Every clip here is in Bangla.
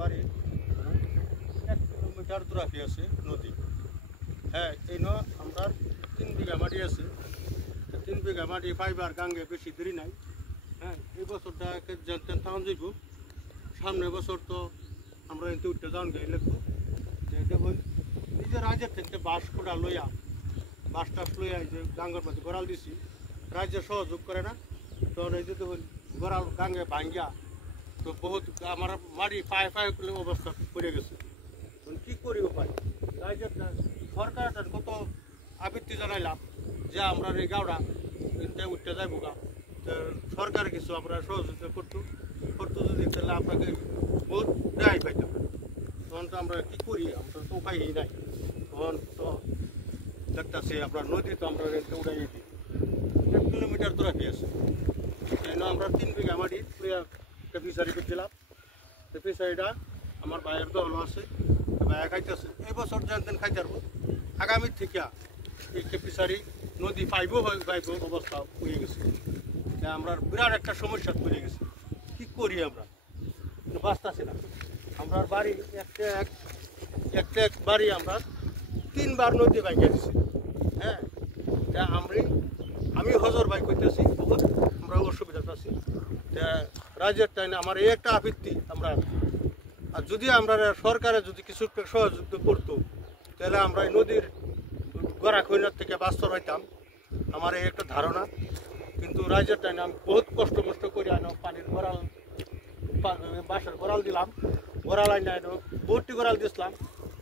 বাড়ি 1 কিলোমিটার দূরাফি আছে নদী। হ্যাঁ, এই আমরা 3 বিঘা মাটি আছে। 3 বিঘা মাটি পাইবার গাঙ্গে বেশি দেরি নাই। হ্যাঁ, এই বছরটা জানতেন তাহন যাইব, সামনে বছর তো আমরা কিন্তু উঠতে যাওয়ান গাই লাগবো। দেখুন নিজের রাজ্যের থেকে বাঁশ কোটা লইয়া বাঁশ টাস লইয়া এই যে গাঙ্গের মধ্যে গড়াল দিছি, রাজ্যে সহযোগ করে না। তখন এই যে দেখুন গড়াল গাঙ্গে ভাঙ্গিয়া তো বহুত আমার মাটি পায়ে পায়ে অবস্থা পড়ে গেছে। কি করি উপায়? রাজ্যের সরকার কত আবৃত্তি জানাইলাম যে আমরা এই গাওড়া উঠতে যাইব গা, তো সরকার কিছু আমরা সহযোগিতা করতো যদি তাহলে আপনাকে বহুত রেহাই পাইতাম। তখন তো আমরা কী করি, আমরা তো উপায়ই নাই। তখন তো দেখতেছি আপনার নদী তো আমরা উড়াই দিই 1 কিলোমিটার দূরাফি আছে। এই আমরা 3 বিঘা মাটি একটা ফিশারি করছিলাম। তো ফিশারিটা আমার ভাইয়ের দল আছে, ভাইয়া খাইতেছে। এই বছর জানতেন খাইতে পারবো, আগামীর থেকে এই ফিশারি নদী পাইব অবস্থা হয়ে গেছে। আমরা বিরাট একটা সমস্যা পড়ে গেছে। কী করি আমরা, বাঁচতেছি না। আমরা বাড়ি একটা এক বাড়ি আমরা 3 বার নদী ভাঙিয়ে দিছি। হ্যাঁ, তা আমি হজর ভাই করতেছি, আমরা অসুবিধাতে আছি। তা রাজ্যের টাইনে আমার এই একটা আপত্তি, আমরা আর যদি আমরা সরকারে যদি কিছু একটা সহযোগিতা করতো তাহলে আমরা এই নদীর গড়া খৈনার থেকে বাস্তব হইতাম, আমার এই একটা ধারণা। কিন্তু রাজ্যের টাইনে আমি বহুত কষ্ট করে পানির গড়াল বাঁশের গড়াল দিলাম, গড়াল আইনে বহুটি গড়াল দিয়েছিলাম।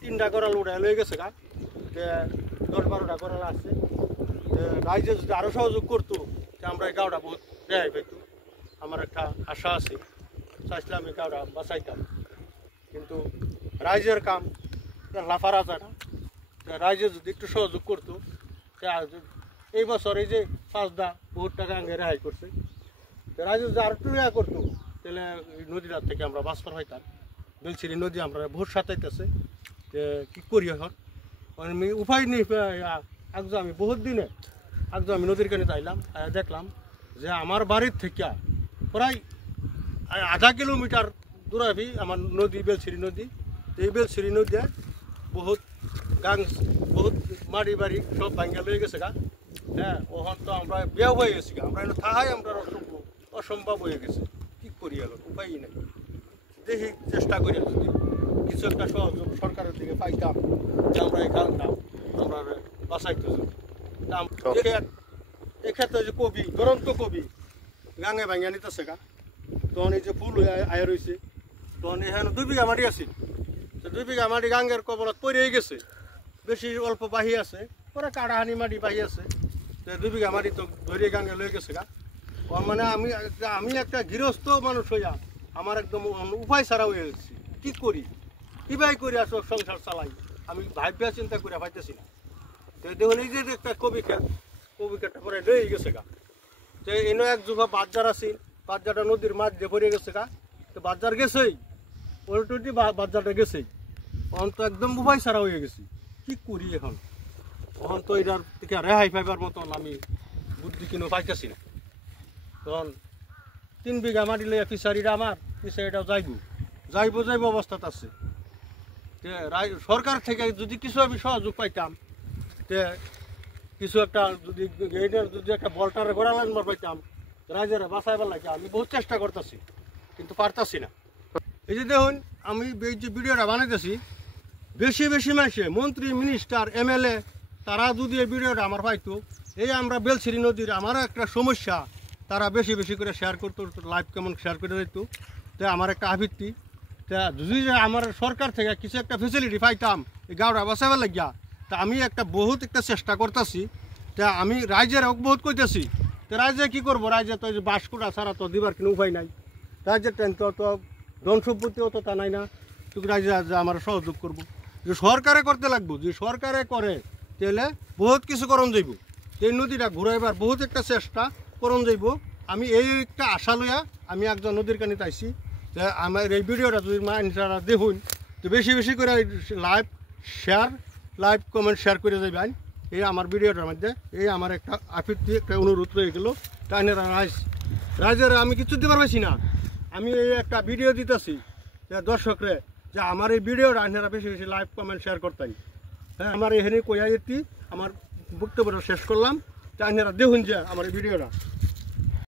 3টা গড়াল উড়াই লয়ে গেছে গা, 10-12টা গড়াল আছে। রাজ্যে যদি আরও সহযোগ করতো আমরা এই গাওটা বহুত রেহাই পাইতো। আমার একটা আশা আছে, চাইছিলাম এই গাওটা বাঁচাইতাম। কিন্তু রাজ্যের কাম লাফারা যায় না। রাজ্যে যদি একটু সহযোগ করতো, এই বছর এই যে 5 বহুত টাকা আগে রেহাই করছে, রাজ্য যদি আর একটু রেহাই করতো তাহলে এই নদীটার থেকে আমরা বাঁচতে পাইতাম। বেলছিরি নদী আমরা বহুত সাঁতাইতেছে, কী করি এখন আমি উপায় নেই। আমি বহুত দিনে আমি নদীর কানে যাইলাম, দেখলাম যে আমার বাড়ির থেকে প্রায় 0.5 কিলোমিটার দূরাবি আমার নদী, বেলছিরি নদী। এই বেলছিরি নদী বহুত বহুত মাটি বাড়ি সব ভাঙ্গা লয়ে গেছে গা। হ্যাঁ, ওখান তো আমরা বেও হয়ে গেছি গা, আমরা থাকাই আমরা অসম্ভব হয়ে গেছে। কী করি এখন, উপায়ই নেই। দেখি চেষ্টা করি যদি কিছু একটা সহযোগ সরকারের দিকে পাইতাম যে আমরা এই গানটা আমরা বাঁচাইতে। এক্ষেত্রে যে কবি, দুরন্ত কবি গাঙে ভাঙ্গা নিতেছে গা, তখন এই যে ফুল আয় রয়েছে, তখন এখানে 2 বিঘা মাটি আছে। 2 বিঘা মাটি গাঙ্গের কবলত পড়ে গেছে, বেশি অল্প বাহি আছে, পরে কাড়াহানি মাটি বাহি আছে। 2 বিঘা মাটি তো ধরিয়ে গাঙ্গে লয়ে গেছে গা। মানে আমি একটা গৃহস্থ মানুষ হইয়া আমার একদম উপায় ছাড়া হয়ে গেছি। কী করি, কীভাবে করি আসলে সংসার চালাই, আমি ভাবিয়া চিন্তা করে পাইতেছি না। তো দেখুন এই যে একটা কবি খেতটা পরে রয়ে গেছে গা। তো এনে এক যুগ বাজার আছে, বাজারটা নদীর মাছ দিয়ে পড়ে গেছে গা। তো বাজার গেছেই, অলরেডি বাজারটা গেছেই, তখন তো একদম উপায় ছাড়া হয়ে গেছি। কী করি এখন তো এটার থেকে রেহাই পাইবার মতন আমি বুদ্ধি কিনে পাইতেছি না। তখন 3 বিঘা মাটি লইয়া ফিশারিটা আমার, ফিশারিটাও যাইব অবস্থাতে আছে। সরকার থেকে যদি কিছু আমি সহযোগ পাইতাম, কিছু একটা যদি একটা বলটারে গড়া লাগবার পাইতাম, রাজ্যের বাঁচাইবার লাগে আমি বহুত চেষ্টা করতেছি, কিন্তু পারতাছি না। এই যে দেখুন আমি এই যে ভিডিওটা বানাইতেছি, বেশি মানুষে মন্ত্রী, মিনিস্টার, MLA তারা যদি এই ভিডিওটা আমার পাইতো, এই আমরা বেলছিরি নদীর আমারও একটা সমস্যা তারা বেশি করে শেয়ার করতো, লাইভ কেমন শেয়ার করে দিত। তো আমার একটা আবৃত্তি, তা যদি আমার সরকার থেকে কিছু একটা ফেসিলিটি পাইতাম এই গাওটা বাঁচাবার লাগিয়া, তা আমি বহুত একটা চেষ্টা করতেছি। তা আমি রাজ্যের বহুত কইতেছি, তো রাজ্যে কী করবো, রাজ্যে তো যে বাঁশকুড়া ছাড়া তো দিবার কোনো উপায় নাই। রাজ্যের ট্রেন তো ধন সম্পত্তিও তো তা নাই না, তুই রাজ্যে আমার সহযোগ করবো। যে সরকারে করতে লাগবো, যে সরকারে করে তাহলে বহুত কিছু করণ যাইব। এই নদীটা ঘুরাইবার বহুত একটা চেষ্টা করণ যাইব। আমি এই একটা আশা লইয়া আমি একজন নদীর কানে আইছি। আমার এই ভিডিওটা যদি মানুষরা দেখুন, তো বেশি করে লাইভ কমেন্ট শেয়ার করে যাবেন এই আমার ভিডিওটার মধ্যে। এই আমার একটা আপত্তি, একটা অনুরোধ রয়ে গেল। রাজ্যের আমি কিছু দিতে পারছি না, আমি এই একটা ভিডিও দিতেছি, যে দর্শকরে যে আমার এই ভিডিওটা আপনারা বেশি বেশি লাইক কমেন্ট শেয়ার করতেন। হ্যাঁ, আমার এখানে কইয়া আমার বক্তব্যটা শেষ করলাম। তা আপনারা দেখুন যে আমার এই ভিডিওটা।